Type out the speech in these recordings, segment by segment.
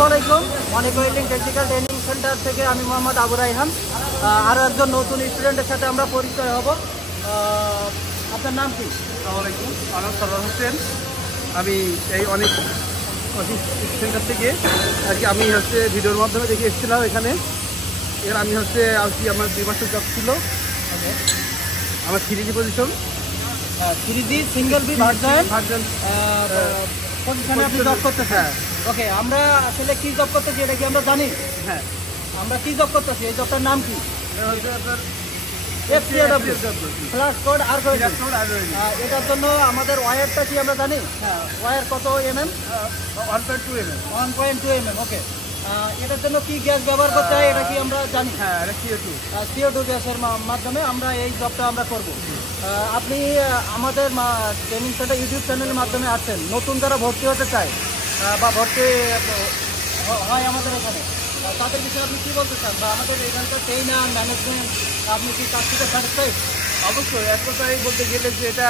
আসসালামু আলাইকুম। অনেক ওয়েল্ডিং টেকনিক্যাল ট্রেনিং সেন্টার থেকে আমি মোহাম্মদ আবু রাইহান। আরও একজন নতুন স্টুডেন্টের সাথে আমরা পরিচয় হব। আপনার নাম কি? আসসালামু আলাইকুম, আমার নাম সরওয়ার হোসেন। আমি এই অনেক সেন্টার থেকে আর কি আমি ভিডিওর মাধ্যমে দেখে এসেছিলাম এখানে। এর আমি আর কি আমার 2 মাসের জব ছিল। আমার 3D position, 3D single B version পজিশনে আপনি জব করতেছেন। হ্যাঁ, ওকে, আমরা আসলে কি জব করতেছি এটা কি আমরা জানি? হ্যাঁ, আমরা কি জব করতেছি? এই জবটার নাম কি? FCAW ফ্ল্যাশ কোড আর এটার জন্য আমাদের ওয়্যারটা কি আমরা জানি? হ্যাঁ, ওয়্যার কত mm? 1.2 mm। 1.2 mm। ওকে, এটার জন্য কি গ্যাস ব্যবহার করতে হয় এটা কি আমরা জানি? হ্যাঁ, এটা CO2 গ্যাসের মাধ্যমে আমরা এই জবটা আমরা করব। আপনি আমাদের ট্রেনিং সেন্টার ইউটিউব চ্যানেলের মাধ্যমে আসছেন। নতুন যারা ভর্তি হতে চায় বা ভর্তি হয় আমাদের এখানে, তাদের বিষয়ে আপনি কী বলতে চান? বা আমাদের এখানকার ট্রেনার ম্যানেজমেন্ট আপনি কি কাজ থেকে স্যাটিসফাইড? অবশ্যই এক কথাই বলতে গেলে যে এটা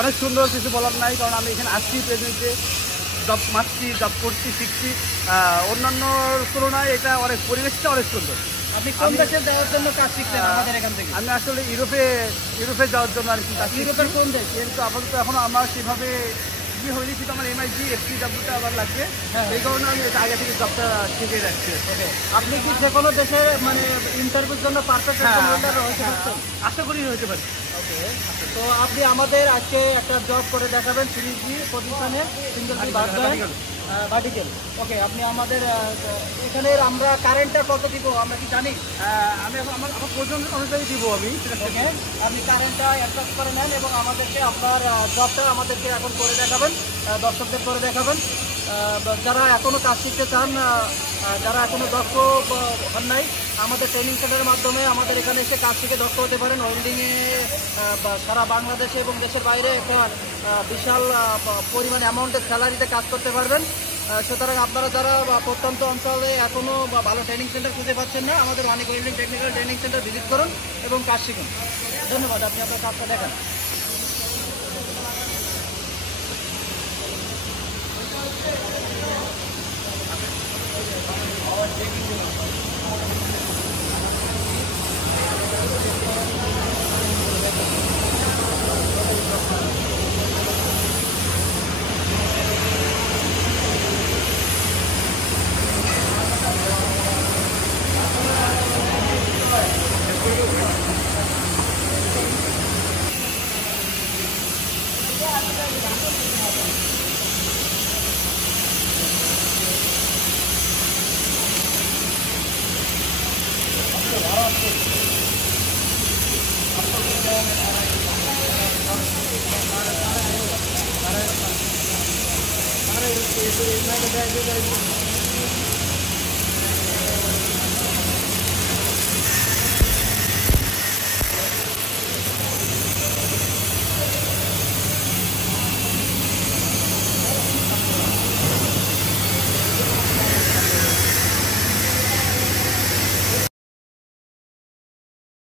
অনেক সুন্দর, কিছু বলার নাই। কারণ আমি এখানে আসছি প্রেজেন্টে, জব মারছি, জব করছি, শিখছি। অন্যান্য তুলনায় এটা অনেক, পরিবেশটা অনেক সুন্দর। আপনি কোন দেশে যাওয়ার জন্য কাজ শিখছেন আমাদের এখান থেকে? আমি আসলে ইউরোপে যাওয়ার জন্য আর কি কাজ শিখছি। ইউরোপের কোন দেশ? কিন্তু আপাতত এখনও আমার সেভাবে হয়নি, কিন্তু আমার MIG FCAWটা আবার লাগবে। এই কারণে আমি এটা আগে থেকে জবটা শিখে রাখছি। ওকে, আপনি কি যে কোনো দেশের মানে ইন্টারভিউর জন্য পারফেক্ট হতে পারছেন? আশা করি হতে পারে। ওকে, তো আপনি আমাদের আজকে একটা জব করে দেখাবেন 3D পজিশনে সিঙ্গেল বি ভার্টিক্যাল। ওকে, আপনি আমাদের এখানে আমরা কারেন্টটা কত দিব আমরা কি জানি? আমি আমার পর্যন্ত অনুযায়ী দিব আমি। ওকে, আপনি কারেন্টটা অ্যাডজাস্ট করে নেন এবং আমাদেরকে আপনার জবটা আমাদেরকে এখন করে দেখাবেন, দর্শকদের করে দেখাবেন। যারা এখনও কাজ শিখতে চান, যারা এখনও দক্ষ হন নাই, আমাদের ট্রেনিং সেন্টারের মাধ্যমে আমাদের এখানে এসে কাজ শিখে দক্ষ হতে পারেন। ওয়েল্ডিংয়ে সারা বাংলাদেশে এবং দেশের বাইরে একটা বিশাল পরিমাণ অ্যামাউন্টের স্যালারিতে কাজ করতে পারবেন। সুতরাং আপনারা যারা প্রত্যন্ত অঞ্চলে এখনও ভালো ট্রেনিং সেন্টার খুঁজে পাচ্ছেন না, আমাদের অনেক welding technical training centre visit করুন এবং কাজ শিখুন। ধন্যবাদ, আপনি আপনার কাজটা দেখান। Gracias.